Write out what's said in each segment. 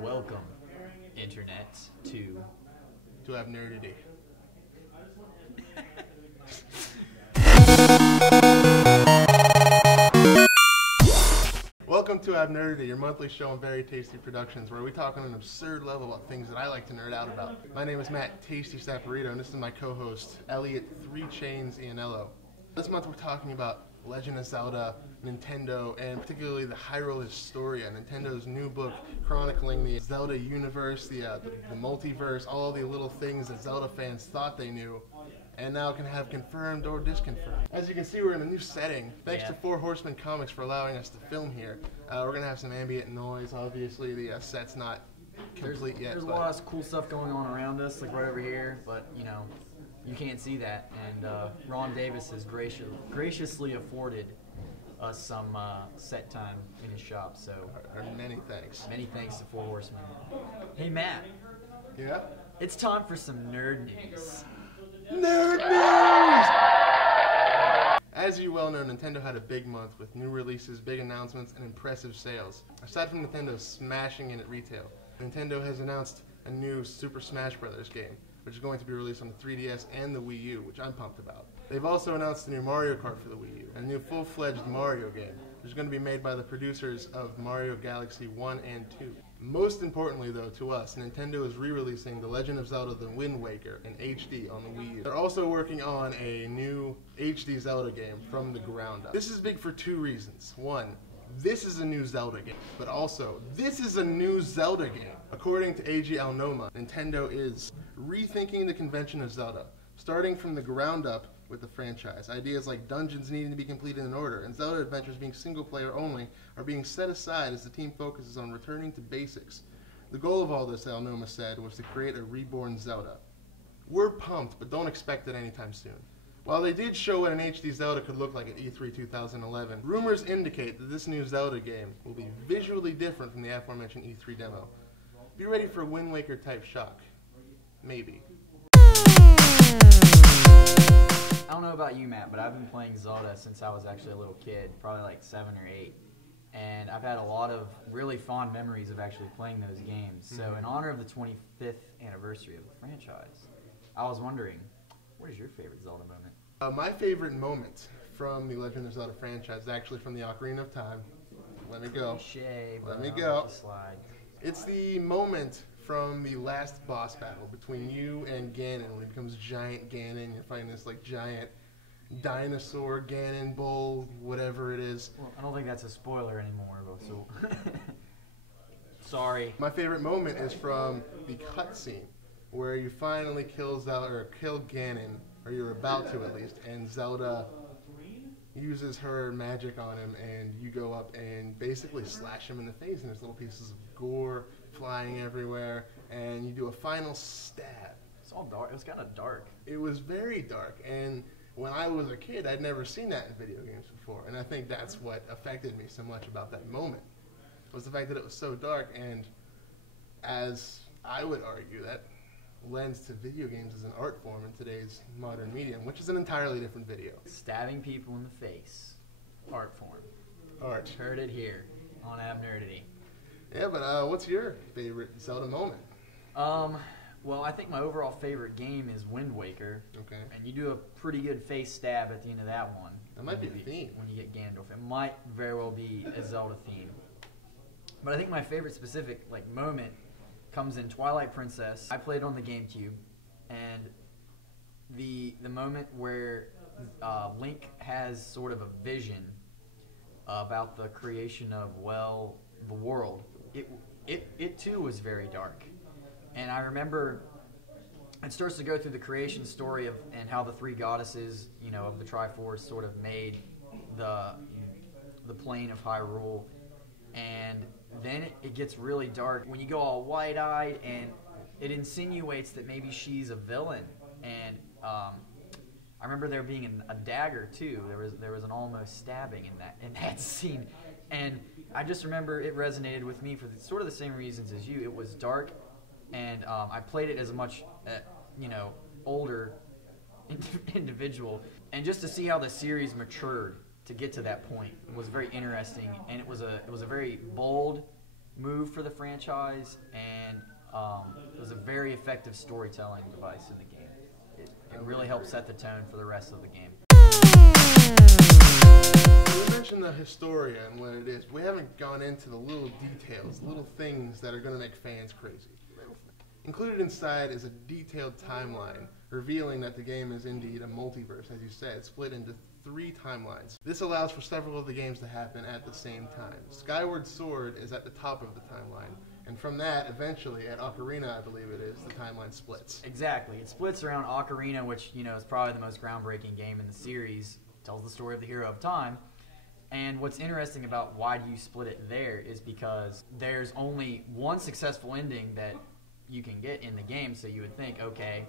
Welcome, Internet, to ABNERDITY. Welcome to ABNERDITY, your monthly show on Very Tasty Productions, where we talk on an absurd level about things that I like to nerd out about. My name is Matt Tasty Saporito, and this is my co-host, Elliott 3 Chains Iannello. This month we're talking about Legend of Zelda, Nintendo, and particularly the Hyrule Historia, Nintendo's new book chronicling the Zelda universe, the multiverse, all the little things that Zelda fans thought they knew, and now can have confirmed or disconfirmed. As you can see, we're in a new setting. Thanks to Four Horsemen Comics for allowing us to film here. We're going to have some ambient noise, obviously. The set's not complete yet. There's a lot of cool stuff going on around us, like right over here, but, you know, you can't see that. And Ron Davis has graciously afforded us some set time in his shop, so many thanks. Many thanks to Four Horsemen. Hey, Matt. Yeah? It's time for some nerd news. Nerd news! As you well know, Nintendo had a big month with new releases, big announcements, and impressive sales. Aside from Nintendo smashing in at retail, Nintendo has announced a new Super Smash Bros. Game, which is going to be released on the 3DS and the Wii U, which I'm pumped about. They've also announced a new Mario Kart for the Wii U, and a new full-fledged Mario game, which is going to be made by the producers of Mario Galaxy 1 and 2. Most importantly, though, to us, Nintendo is re-releasing The Legend of Zelda The Wind Waker in HD on the Wii U. They're also working on a new HD Zelda game from the ground up. This is big for two reasons. One, this is a new Zelda game, but also, this is a new Zelda game. According to AG Alnoma, Nintendo is rethinking the convention of Zelda, starting from the ground up with the franchise. Ideas like dungeons needing to be completed in order and Zelda adventures being single-player only are being set aside as the team focuses on returning to basics. The goal of all this, Alnoma said, was to create a reborn Zelda. We're pumped, but don't expect it anytime soon. While they did show what an HD Zelda could look like at E3 2011, rumors indicate that this new Zelda game will be visually different from the aforementioned E3 demo. Be ready for a Wind Waker type shock. Maybe. I don't know about you, Matt, but I've been playing Zelda since I was actually a little kid, probably like 7 or 8. And I've had a lot of really fond memories of actually playing those games. So in honor of the 25th anniversary of the franchise, I was wondering, what is your favorite Zelda moment? My favorite moment from the Legend of Zelda franchise is actually from the Ocarina of Time. Let me go. Cliché, Let me go. Slide. It's the moment from the last boss battle between you and Ganon when it becomes giant Ganon. You're fighting this like giant dinosaur Ganon bull, whatever it is. Well, I don't think that's a spoiler anymore, but so sorry. My favorite moment is from the cutscene where you finally kill Zelda, or kill Ganon, or you're about to at least, and Zelda uses her magic on him, and you go up and basically slash him in the face, and there's little pieces of gore flying everywhere, and you do a final stab. It's all dark. It was kind of dark. It was very dark, and when I was a kid, I'd never seen that in video games before, and I think that's what affected me so much about that moment, was the fact that it was so dark, and as I would argue, that lends to video games as an art form in today's modern medium, which is an entirely different video. Stabbing people in the face. Art form. Art. Heard it here on ABNERDITY. Yeah, but what's your favorite Zelda moment? Well, I think my overall favorite game is Wind Waker. Okay. And you do a pretty good face stab at the end of that one. That might be the theme. When you get Gandalf. It might very well be a Zelda theme. But I think my favorite specific moment comes in Twilight Princess. I played on the GameCube, and the moment where Link has sort of a vision about the creation of, well, the world. It too was very dark. And I remember it starts to go through the creation story of and how the three goddesses, of the Triforce sort of made the plane of Hyrule. And then it gets really dark when you go all wide-eyed, and it insinuates that maybe she's a villain. And I remember there being a dagger too. There was an almost stabbing in that scene, and I just remember it resonated with me for sort of the same reasons as you. It was dark, and I played it as a much older individual, and just to see how the series matured to get to that point was very interesting, and it was a very bold, move for the franchise, and it was a very effective storytelling device in the game. It really helped set the tone for the rest of the game. We mentioned the Historia and what it is. We haven't gone into the little details, little things that are going to make fans crazy. Included inside is a detailed timeline revealing that the game is indeed a multiverse, as you said, split into 3 timelines. This allows for several of the games to happen at the same time. Skyward Sword is at the top of the timeline, and from that, eventually, at Ocarina, I believe it is, the timeline splits. Exactly. It splits around Ocarina, which, is probably the most groundbreaking game in the series. It tells the story of the hero of time. And what's interesting about why do you split it there is because there's only one successful ending that you can get in the game, so you would think, okay,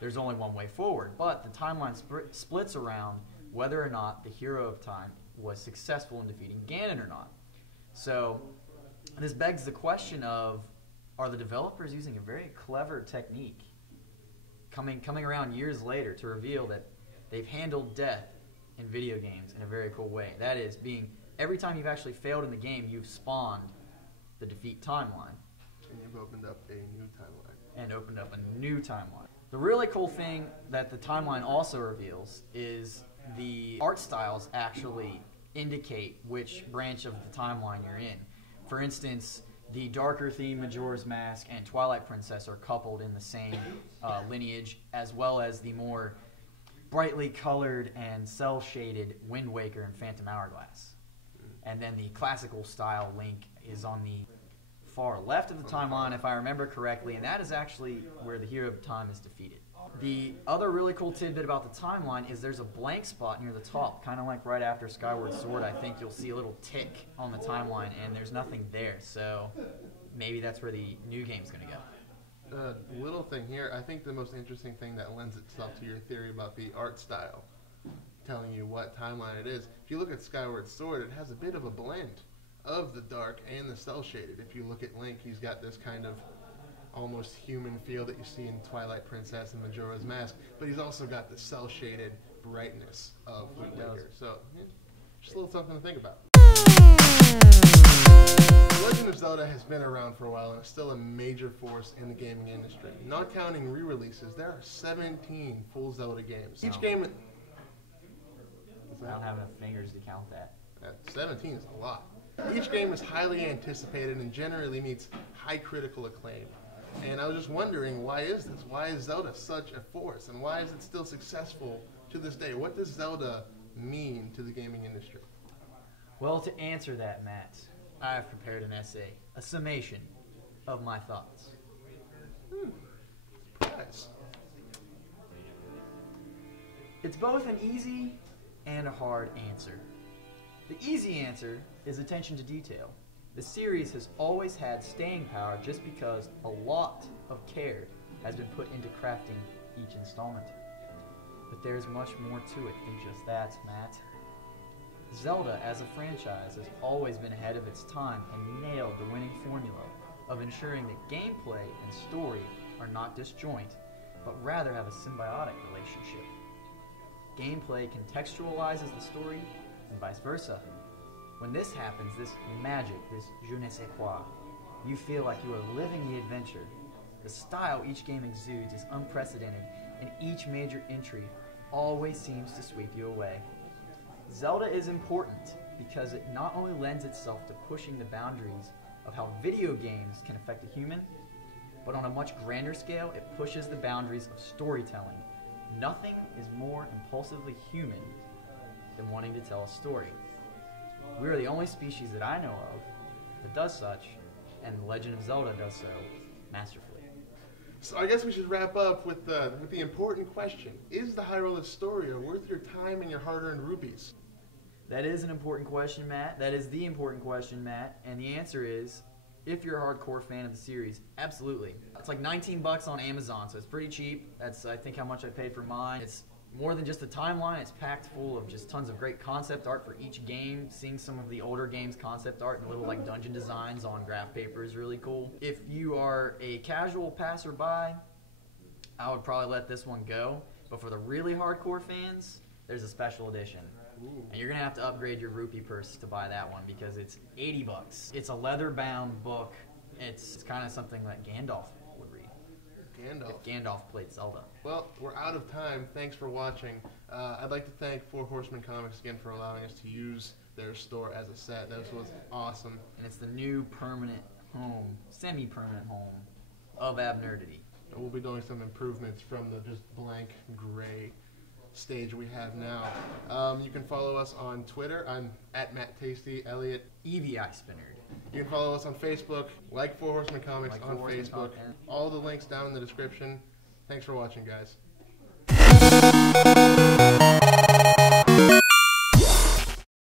there's only one way forward. But the timeline splits around whether or not the hero of time was successful in defeating Ganon or not. So this begs the question of, are the developers using a very clever technique coming around years later to reveal that they've handled death in video games in a very cool way? That is, being every time you've actually failed in the game, you've spawned the defeat timeline. And you've opened up a new timeline. The really cool thing that the timeline also reveals is the art styles actually indicate which branch of the timeline you're in. For instance, the darker theme Majora's Mask and Twilight Princess are coupled in the same lineage, as well as the more brightly colored and cel-shaded Wind Waker and Phantom Hourglass. And then the classical style Link is on the far left of the timeline, if I remember correctly, and that is actually where the hero of time is defeated. The other really cool tidbit about the timeline is there's a blank spot near the top, kind of like right after Skyward Sword. I think you'll see a little tick on the timeline, and there's nothing there, so maybe that's where the new game's going to go. Little thing here, I think the most interesting thing that lends itself to your theory about the art style, telling you what timeline it is. If you look at Skyward Sword, it has a bit of a blend of the dark and the cel-shaded. If you look at Link, he's got this kind of almost human feel that you see in Twilight Princess and Majora's Mask, but he's also got the cel-shaded brightness of Wind Waker. So, yeah, just a little something to think about. Legend of Zelda has been around for a while and is still a major force in the gaming industry. Not counting re-releases, there are 17 full Zelda games. Each game... I don't have enough fingers to count that. 17 is a lot. Each game is highly anticipated and generally meets high critical acclaim. And I was just wondering, why is this? Why is Zelda such a force? And why is it still successful to this day? What does Zelda mean to the gaming industry? Well, to answer that, Matt, I have prepared an essay, a summation of my thoughts. Surprise. It's both an easy and a hard answer. The easy answer is attention to detail. The series has always had staying power just because a lot of care has been put into crafting each installment. But there's much more to it than just that, Matt. Zelda as a franchise has always been ahead of its time and nailed the winning formula of ensuring that gameplay and story are not disjoint, but rather have a symbiotic relationship. Gameplay contextualizes the story and vice versa. When this happens, this magic, this je ne sais quoi, you feel like you are living the adventure. The style each game exudes is unprecedented, and each major entry always seems to sweep you away. Zelda is important because it not only lends itself to pushing the boundaries of how video games can affect a human, but on a much grander scale, it pushes the boundaries of storytelling. Nothing is more impulsively human than wanting to tell a story. We are the only species that I know of that does such, and The Legend of Zelda does so masterfully. So I guess we should wrap up with the important question. Is the Hyrule Historia worth your time and your hard-earned rupees? That is an important question, Matt. That is the important question, Matt. And the answer is, if you're a hardcore fan of the series, absolutely. It's like $19 on Amazon, so it's pretty cheap. That's, I think, how much I paid for mine. It's more than just a timeline. It's packed full of just tons of great concept art for each game. Seeing some of the older games' concept art and little like dungeon designs on graph paper is really cool. If you are a casual passerby, I would probably let this one go. But for the really hardcore fans, there's a special edition. Ooh. And you're going to have to upgrade your rupee purse to buy that one because it's $80. It's a leather-bound book. It's kind of something that Gandalf would read. Gandalf. If Gandalf played Zelda. Well, we're out of time. Thanks for watching. I'd like to thank Four Horsemen Comics again for allowing us to use their store as a set. That was awesome. And it's the new permanent home, semi-permanent home of ABNERDITY. And we'll be doing some improvements from the just blank gray stage we have now. You can follow us on Twitter. I'm at Matt Tasty, Elliott. EVI Spinnerd. You can follow us on Facebook, like Four Horsemen Comics Like on Four Horsemen Facebook. Comics. All the links down in the description. Thanks for watching, guys.